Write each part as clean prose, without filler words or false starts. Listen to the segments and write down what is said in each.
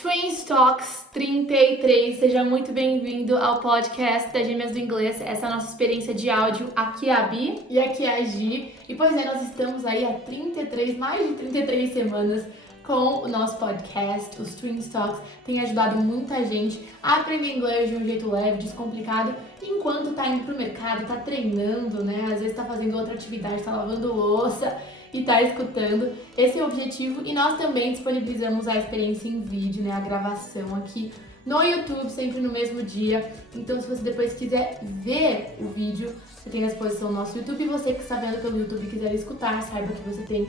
Twins Talks 33, seja muito bem-vindo ao podcast das Gêmeas do Inglês. Essa é a nossa experiência de áudio. Aqui é a Bi e aqui é a Gi. E pois é, nós estamos aí há mais de 33 semanas com o nosso podcast, os Twins Talks. Tem ajudado muita gente a aprender inglês de um jeito leve, descomplicado, enquanto tá indo pro mercado, tá treinando, né? Às vezes tá fazendo outra atividade, tá lavando louça e tá escutando. Esse é o objetivo, e nós também disponibilizamos a experiência em vídeo, né, a gravação aqui no YouTube, sempre no mesmo dia. Então, se você depois quiser ver o vídeo, você tem à disposição no nosso YouTube, e você que está vendo pelo YouTube e quiser escutar, saiba que você tem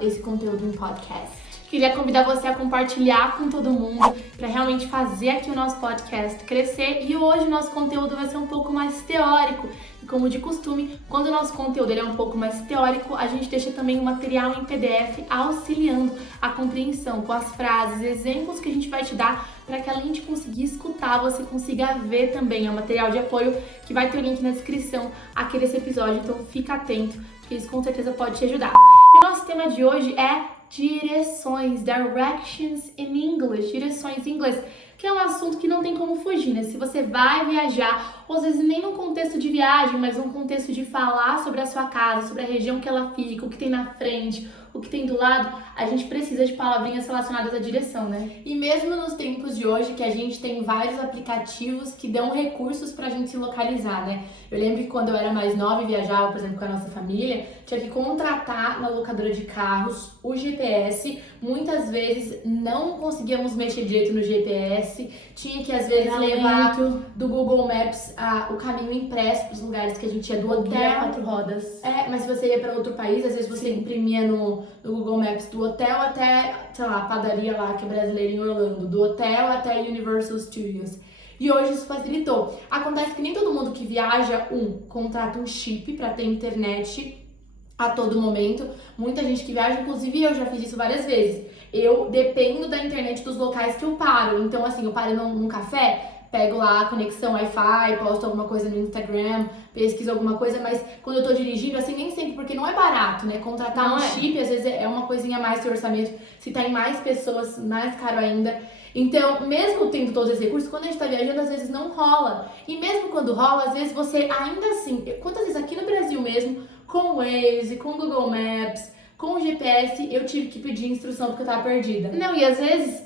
esse conteúdo em podcast. Queria convidar você a compartilhar com todo mundo para realmente fazer aqui o nosso podcast crescer. E hoje o nosso conteúdo vai ser um pouco mais teórico. E como de costume, quando o nosso conteúdo ele é um pouco mais teórico, a gente deixa também um material em PDF auxiliando a compreensão com as frases, exemplos que a gente vai te dar para que além de conseguir escutar, você consiga ver também. É um material de apoio que vai ter o link na descrição aqui desse episódio, então fica atento, porque isso com certeza pode te ajudar. E o nosso tema de hoje é direções, directions in English, direções em inglês, que é um assunto que não tem como fugir, né? Se você vai viajar, ou às vezes nem num contexto de viagem, mas num contexto de falar sobre a sua casa, sobre a região que ela fica, o que tem na frente, o que tem do lado, a gente precisa de palavrinhas relacionadas à direção, né? E mesmo nos tempos de hoje, que a gente tem vários aplicativos que dão recursos pra gente se localizar, né? Eu lembro que quando eu era mais nova e viajava, por exemplo, com a nossa família, tinha que contratar na locadora de carros o GPS. Muitas vezes não conseguíamos mexer direito no GPS, tinha que às vezes levar do Google Maps o caminho impresso para os lugares que a gente ia do hotel. 4 rodas. Mas se você ia para outro país, às vezes você imprimia no Google Maps do hotel até, sei lá, a padaria lá que é brasileira em Orlando, do hotel até Universal Studios. E hoje isso facilitou. Acontece que nem todo mundo que viaja, contrata um chip para ter internet a todo momento. Muita gente que viaja, inclusive eu já fiz isso várias vezes. Eu dependo da internet dos locais que eu paro. Então, assim, eu paro num café, pego lá a conexão Wi-Fi, posto alguma coisa no Instagram, pesquiso alguma coisa, mas quando eu tô dirigindo, assim, nem sempre, porque não é barato, né? Contratar chip, às vezes é uma coisinha a mais do orçamento. Se tá em mais pessoas, mais caro ainda. Então, mesmo tendo todos esses recursos, quando a gente tá viajando, às vezes não rola. E mesmo quando rola, às vezes você ainda assim, quantas vezes aqui no Brasil mesmo, com o Waze, com o Google Maps, com o GPS, eu tive que pedir instrução porque eu tava perdida. Não, e às vezes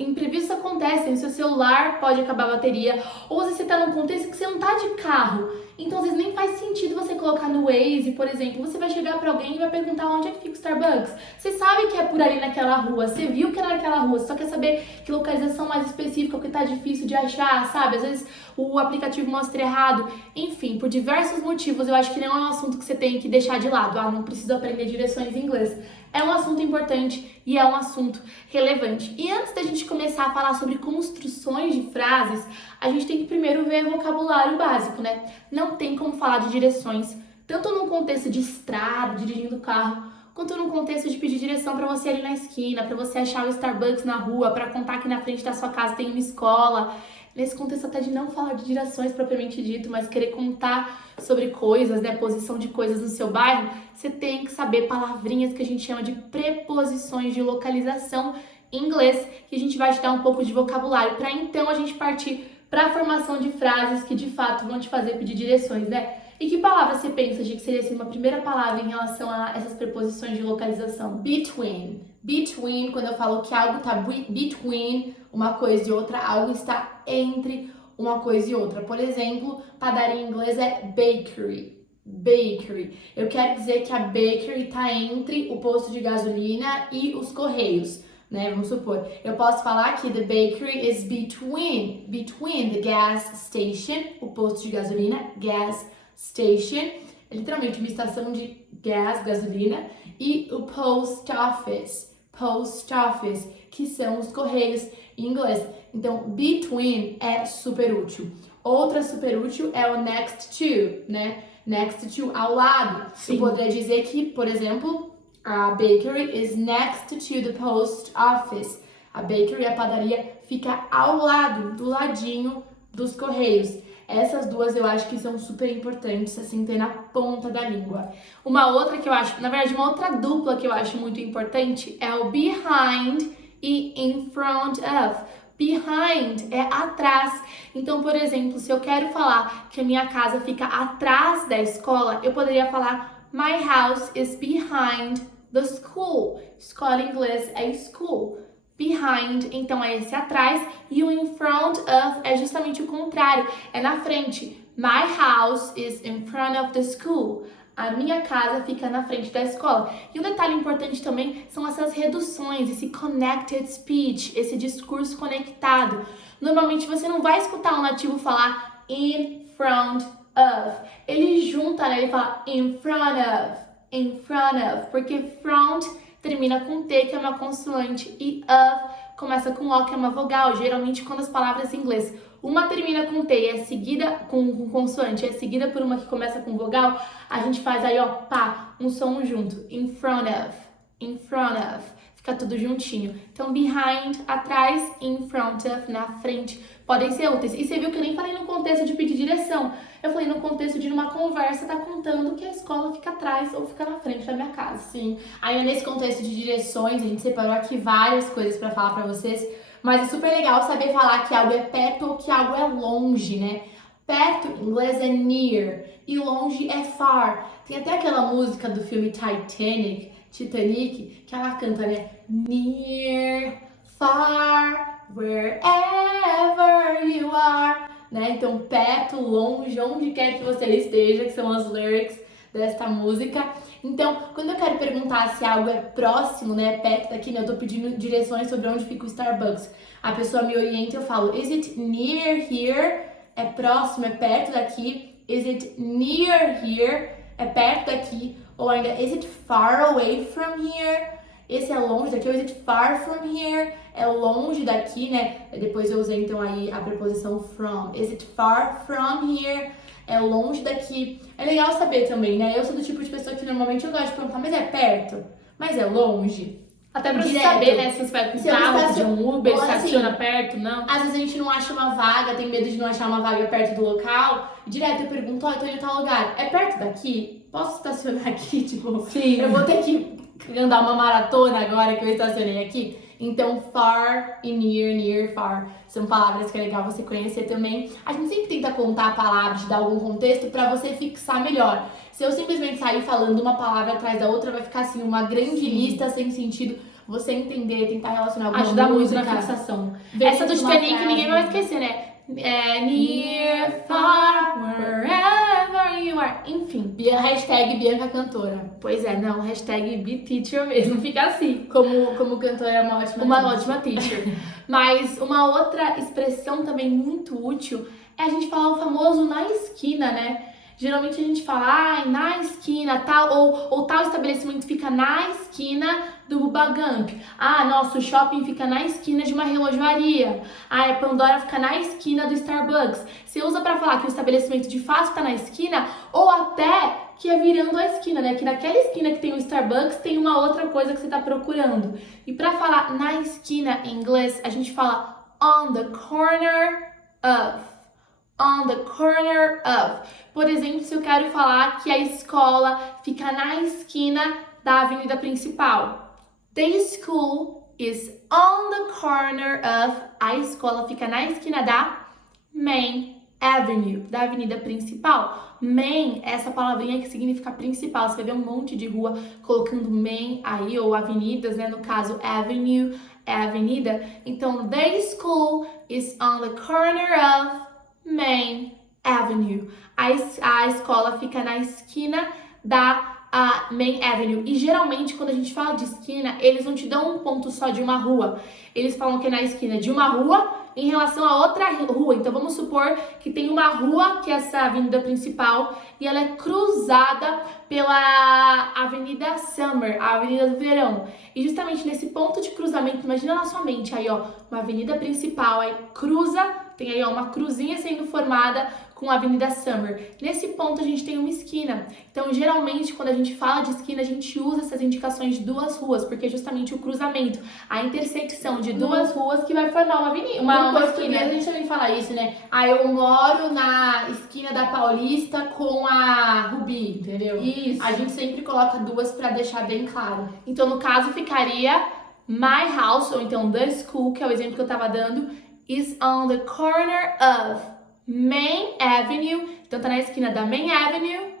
imprevistos acontecem, seu celular pode acabar a bateria, ou às vezes você tá num contexto que você não tá de carro. Então, às vezes, nem faz sentido você colocar no Waze, por exemplo. Você vai chegar pra alguém e vai perguntar onde é que fica o Starbucks. Você sabe que é por ali naquela rua, você viu que era naquela rua, só quer saber que localização mais específica, porque tá difícil de achar, sabe? Às vezes o aplicativo mostra errado. Enfim, por diversos motivos, eu acho que não é um assunto que você tem que deixar de lado. Não preciso aprender direções em inglês. É um assunto importante e é um assunto relevante. E antes da gente começar a falar sobre construções de frases, a gente tem que primeiro ver vocabulário básico, né? Não tem como falar de direções, tanto num contexto de estrada, dirigindo o carro, quanto num contexto de pedir direção para você ali na esquina, para você achar o Starbucks na rua, para contar que na frente da sua casa tem uma escola. Nesse contexto até de não falar de direções propriamente dito, mas querer contar sobre coisas, né, posição de coisas no seu bairro, você tem que saber palavrinhas que a gente chama de preposições de localização em inglês, que a gente vai te dar um pouco de vocabulário, para então a gente partir para a formação de frases que de fato vão te fazer pedir direções, né? E que palavra você pensa, de que seria assim, uma primeira palavra em relação a essas preposições de localização? Between. Between, quando eu falo que algo tá between uma coisa e outra, algo está entre uma coisa e outra. Por exemplo, padaria em inglês é bakery. Bakery. Eu quero dizer que a bakery tá entre o posto de gasolina e os correios, né? Vamos supor, eu posso falar que the bakery is between the gas station, o posto de gasolina, gas station, é literalmente uma estação de gasolina, e o post office, que são os correios em inglês. Então, between é super útil. Outra super útil é o next to, né? Next to, ao lado. Sim. Eu poderia dizer que, por exemplo, a bakery is next to the post office. A bakery, a padaria, fica ao lado, do ladinho dos correios. Essas duas eu acho que são super importantes, assim, ter na ponta da língua. Uma outra que eu acho, na verdade, uma outra dupla que eu acho muito importante é o behind e in front of. Behind é atrás. Então, por exemplo, se eu quero falar que a minha casa fica atrás da escola, eu poderia falar My house is behind the school. Escola em inglês é school. Behind, então é esse atrás, e o in front of é justamente o contrário, é na frente. My house is in front of the school. A minha casa fica na frente da escola. E um detalhe importante também são essas reduções, esse connected speech, esse discurso conectado. Normalmente você não vai escutar um nativo falar in front of. Ele junta, né? Ele fala in front of, porque front termina com T, que é uma consoante, e of começa com O, que é uma vogal. Geralmente, quando as palavras em inglês, uma termina com T e é seguida com consoante, é seguida por uma que começa com vogal, a gente faz aí, ó, pá, um som junto. In front of. Fica tudo juntinho. Então, behind, atrás, in front of, na frente, podem ser úteis. E você viu que eu nem falei no contexto de pedir direção. Eu falei no contexto de numa conversa, tá contando que a escola fica atrás ou fica na frente da minha casa. Sim. Ainda nesse contexto de direções, a gente separou aqui várias coisas pra falar pra vocês. Mas é super legal saber falar que algo é perto ou que algo é longe, né? Perto, em inglês, é near. E longe é far. Tem até aquela música do filme Titanic, que ela canta, né? Near, far, wherever you are. Né? Então, perto, longe, onde quer que você esteja, que são as lyrics desta música. Então, quando eu quero perguntar se algo é próximo, né, perto daqui, né, eu tô pedindo direções sobre onde fica o Starbucks. A pessoa me orienta e eu falo, is it near here? É próximo, é perto daqui. Is it near here? É perto daqui. Ou ainda, is it far away from here? Esse é longe daqui, ou is it far from here? É longe daqui, né? Depois eu usei então aí a preposição from. Is it far from here? É longe daqui. É legal saber também, né? Eu sou do tipo de pessoa que normalmente eu gosto de perguntar, mas é perto? Mas é longe? Até pra você Direto. saber, né, se você vai com Se eu carro, estacio- de um Uber, ou se assim, estaciona perto, não. Às vezes a gente não acha uma vaga, tem medo de não achar uma vaga perto do local. Direto eu pergunto, ó, eu tô indo em tal lugar. É perto daqui? Posso estacionar aqui? Tipo, Sim. eu vou ter que andar uma maratona agora que eu estacionei aqui. Então, far e near, far, são palavras que é legal você conhecer também. A gente sempre tenta contar palavras, dar algum contexto pra você fixar melhor. Se eu simplesmente sair falando uma palavra atrás da outra, vai ficar assim, uma grande lista sem sentido. Você entender, tentar relacionar alguma Ajuda muito música. na fixação. Vem Essa do de uma Titanic frase. ninguém vai esquecer, né? É, near, far, wherever you are. Enfim. Hashtag Bianca Cantora. Pois é, não, hashtag be teacher mesmo, fica assim. Como cantora é uma ótima Uma teacher. ótima teacher. Mas uma outra expressão também muito útil é a gente falar o famoso na esquina, né? Geralmente a gente fala, ai, na esquina, tal, ou tal estabelecimento fica na esquina do Bubba Gump. Ah, nosso shopping fica na esquina de uma relojoaria. Ah, a Pandora fica na esquina do Starbucks. Você usa pra falar que o estabelecimento de fato tá na esquina, ou até que é virando a esquina, né? Que naquela esquina que tem o Starbucks tem uma outra coisa que você tá procurando. E pra falar na esquina em inglês, a gente fala on the corner of. On the corner of. Por exemplo, se eu quero falar que a escola fica na esquina da avenida principal. The school is on the corner of. A escola fica na esquina da Main Avenue, da avenida principal. Main é essa palavrinha que significa principal. Você vai ver um monte de rua colocando main aí, ou avenidas, né? No caso, avenue é avenida. Então, the school is on the corner of Main Avenue. A escola fica na esquina da Main Avenue. E geralmente, quando a gente fala de esquina, eles não te dão um ponto só de uma rua. Eles falam que é na esquina de uma rua em relação a outra rua. Então, vamos supor que tem uma rua, que é essa avenida principal, e ela é cruzada pela Avenida Summer, a Avenida do Verão. E justamente nesse ponto de cruzamento, imagina na sua mente aí, ó, uma avenida principal, aí cruza, tem aí, ó, uma cruzinha sendo formada com a Avenida Summer. Nesse ponto a gente tem uma esquina. Então, geralmente, quando a gente fala de esquina, a gente usa essas indicações de duas ruas, porque é justamente o cruzamento, a intersecção de duas ruas que vai formar uma avenida, uma esquina. A gente também fala isso, né? Ah, eu moro na esquina da Paulista com a Rubi, entendeu? Isso. A gente sempre coloca duas pra deixar bem claro. Então, no caso, ficaria My house, ou então the school, que é o exemplo que eu tava dando, is on the corner of Main Avenue. Então tá na esquina da Main Avenue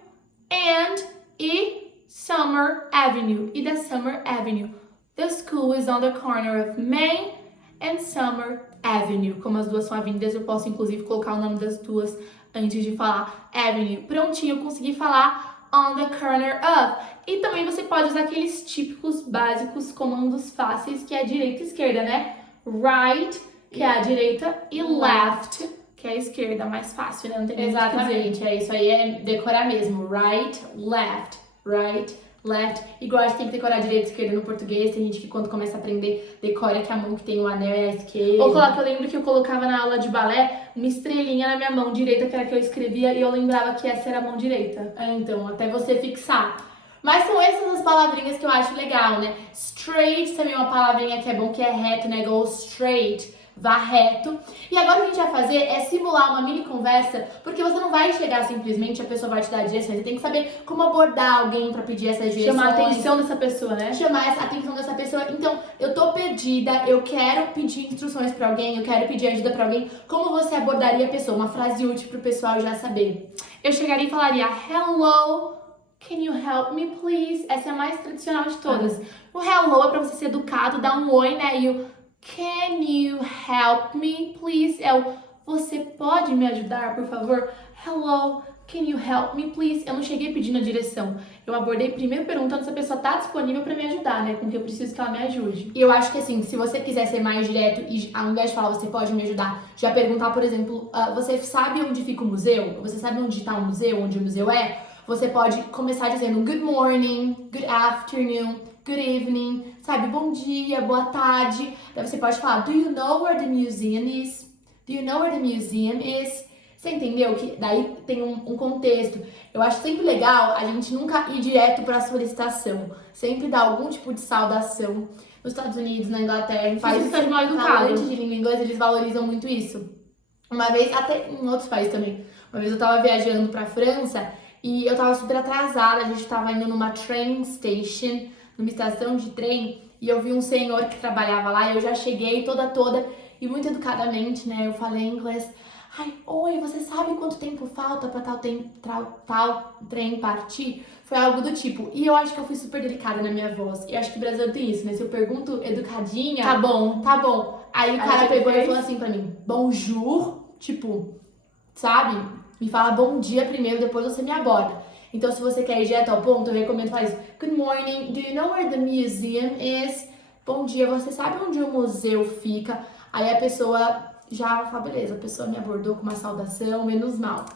e Summer Avenue. E da Summer Avenue. The school is on the corner of Main and Summer Avenue. Como as duas são avenidas, eu posso inclusive colocar o nome das duas antes de falar Avenue. Prontinho, eu consegui falar on the corner of. E também você pode usar aqueles típicos, básicos, comandos fáceis, que é a direita e esquerda, né? Right, que é a direita, e left, que é a esquerda, mais fácil, né? Não tem muito o que dizer. Exatamente, é isso aí, é decorar mesmo. Right, left, left. Igual a gente tem que decorar direita e esquerda no português. Tem gente que quando começa a aprender, decora que a mão que tem o anel é a esquerda. Ou coloca, eu lembro que eu colocava na aula de balé uma estrelinha na minha mão direita, que era a que eu escrevia, e eu lembrava que essa era a mão direita. Então, até você fixar. Mas são essas as palavrinhas que eu acho legal, né? Straight também é uma palavrinha que é bom, que é reto, né? Go straight, vá reto. E agora o que a gente vai fazer é simular uma mini conversa, porque você não vai chegar simplesmente, a pessoa vai te dar direções. Você tem que saber como abordar alguém pra pedir essas direções. Chamar a atenção dessa pessoa, né? Chamar a atenção dessa pessoa. Então, eu tô perdida, eu quero pedir instruções pra alguém, eu quero pedir ajuda pra alguém. Como você abordaria a pessoa? Uma frase útil pro pessoal já saber. Eu chegaria e falaria, hello, can you help me, please? Essa é a mais tradicional de todas. O hello é pra você ser educado, dar um oi, né? E o can you help me, please? É o você pode me ajudar, por favor? Hello, can you help me, please? Eu não cheguei pedindo a direção. Eu abordei primeiro perguntando se a pessoa tá disponível pra me ajudar, né? Com o que eu preciso que ela me ajude. E eu acho que assim, se você quiser ser mais direto e ao invés de falar você pode me ajudar, já perguntar, por exemplo, você sabe onde fica o museu? Você sabe onde tá o museu? Onde o museu é? Você pode começar dizendo good morning, good afternoon, good evening, sabe? Bom dia, boa tarde. Daí você pode falar, do you know where the museum is? Do you know where the museum is? Você entendeu? Que daí tem um contexto. Eu acho sempre legal a gente nunca ir direto pra solicitação. Sempre dar algum tipo de saudação. Nos Estados Unidos, na Inglaterra, em países Você mal educado. falantes de língua inglesa, eles valorizam muito isso. Uma vez, até em outros países também. Uma vez eu tava viajando pra França e eu tava super atrasada. A gente tava indo numa train station, numa estação de trem, e eu vi um senhor que trabalhava lá, e eu já cheguei toda, e muito educadamente, né, eu falei em inglês, ai, oi, você sabe quanto tempo falta pra tal trem partir? Foi algo do tipo, e eu acho que eu fui super delicada na minha voz, e eu acho que o brasileiro tem isso, né, se eu pergunto educadinha, Tá bom. tá bom, aí o cara já pegou e fez? falou assim pra mim, bonjour, tipo, sabe, me fala bom dia primeiro, depois você me aborda. Então, se você quer ir direto ao ponto, eu recomendo fazer isso. Good morning, do you know where the museum is? Bom dia, você sabe onde o museu fica? Aí a pessoa já fala, beleza, a pessoa me abordou com uma saudação, menos mal.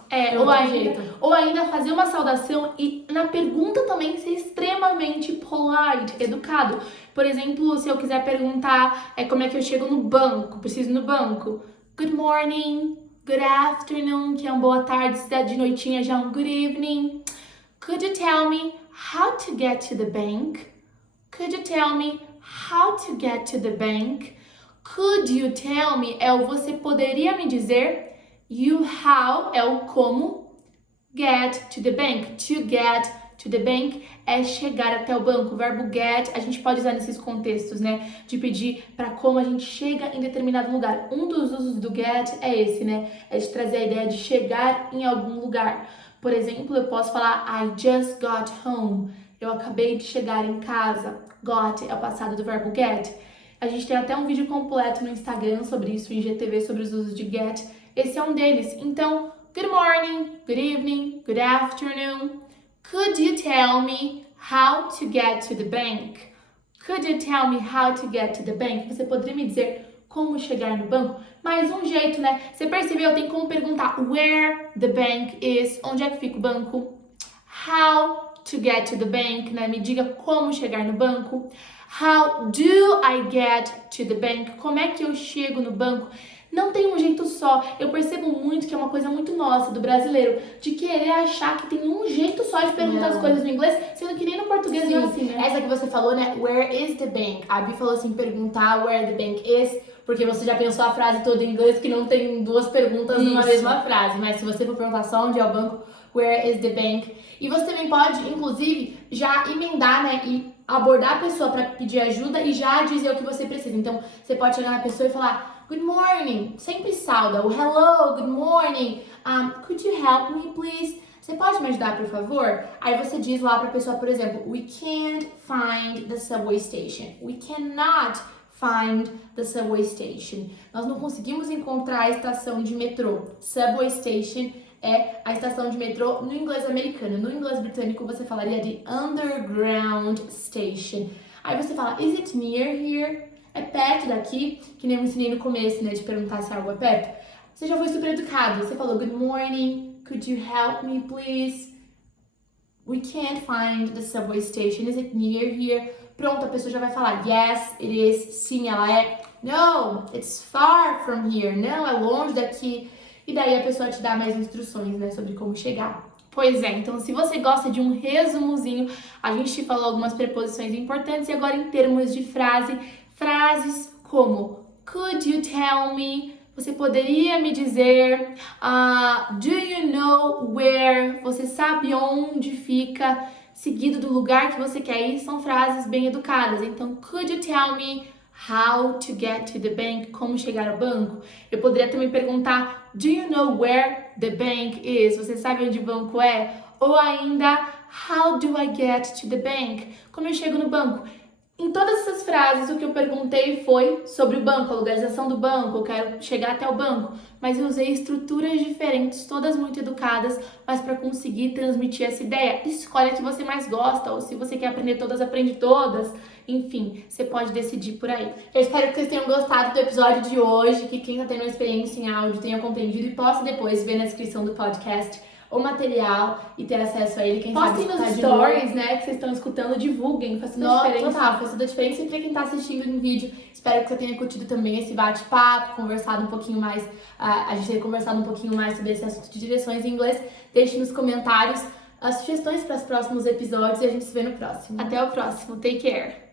Ou ainda fazer uma saudação e na pergunta também ser extremamente polite, educado. Por exemplo, se eu quiser perguntar como é que eu chego no banco, preciso ir no banco. Good morning, good afternoon, que é uma boa tarde, se der de noitinha já um good evening. Could you tell me how to get to the bank? Could you tell me how to get to the bank? Could you tell me é o você poderia me dizer. You how é o como. Get to the bank. To get to the bank é chegar até o banco. O verbo get a gente pode usar nesses contextos, né? De pedir para como a gente chega em determinado lugar. Um dos usos do get é esse, né? É de trazer a ideia de chegar em algum lugar. Por exemplo, eu posso falar I just got home. Eu acabei de chegar em casa. Got é o passado do verbo get. A gente tem até um vídeo completo no Instagram sobre isso, em GTV, sobre os usos de get. Esse é um deles. Então, good morning, good evening, good afternoon. Could you tell me how to get to the bank? Could you tell me how to get to the bank? Você poderia me dizer como chegar no banco? Mais um jeito, né? Você percebeu? Tem como perguntar where the bank is. Onde é que fica o banco? How to get to the bank, né? Me diga como chegar no banco. How do I get to the bank? Como é que eu chego no banco? Não tem um jeito só. Eu percebo muito que é uma coisa muito nossa, do brasileiro, de querer achar que tem um jeito só de perguntar as coisas no inglês, sendo que nem no português não é assim, né? Essa que você falou, né? Where is the bank? A Bi falou assim, perguntar where the bank is, porque você já pensou a frase toda em inglês que não tem duas perguntas numa mesma frase. Mas se você for perguntar só onde é o banco, where is the bank? E você também pode, inclusive, já emendar, né? E abordar a pessoa para pedir ajuda e já dizer o que você precisa. Então, você pode chegar na pessoa e falar good morning, sempre sauda, o hello, good morning, could you help me please? Você pode me ajudar, por favor? Aí você diz lá pra pessoa, por exemplo, we can't find the subway station. We cannot find the subway station. Nós não conseguimos encontrar a estação de metrô. Subway station é a estação de metrô no inglês americano. No inglês britânico você falaria de underground station. Aí você fala, is it near here? É perto daqui? Que nem eu ensinei no começo, né, de perguntar se algo é perto. Você já foi super educado. Você falou, good morning, could you help me please? We can't find the subway station. Is it near here? Pronto, a pessoa já vai falar, yes, it is. Sim, ela é. No, it's far from here. Não, é longe daqui. E daí a pessoa te dá mais instruções, né, sobre como chegar. Pois é, então se você gosta de um resumozinho, a gente te falou algumas preposições importantes e agora em termos de frase, frases como could you tell me? Você poderia me dizer? Do you know where? Você sabe onde fica? Seguido do lugar que você quer ir, são frases bem educadas. Então, could you tell me how to get to the bank? Como chegar ao banco? Eu poderia também perguntar, do you know where the bank is? Você sabe onde o banco é? Ou ainda, how do I get to the bank? Como eu chego no banco? Em todas essas frases, o que eu perguntei foi sobre o banco, a localização do banco, eu quero chegar até o banco, mas eu usei estruturas diferentes, todas muito educadas, mas para conseguir transmitir essa ideia. Escolhe a que você mais gosta, ou se você quer aprender todas, aprende todas. Enfim, você pode decidir por aí. Eu espero que vocês tenham gostado do episódio de hoje, que quem está tendo uma experiência em áudio tenha compreendido e possa depois ver na descrição do podcast o material e ter acesso a ele, quem Postem sabe nos stories, né, que vocês estão escutando, divulguem, faz toda a diferença. Total, faz toda a diferença. E pra quem tá assistindo em vídeo, espero que você tenha curtido também esse bate-papo, conversado um pouquinho mais, a gente tenha conversado um pouquinho mais sobre esse assunto de direções em inglês. Deixe nos comentários as sugestões para os próximos episódios e a gente se vê no próximo. Até o próximo, take care!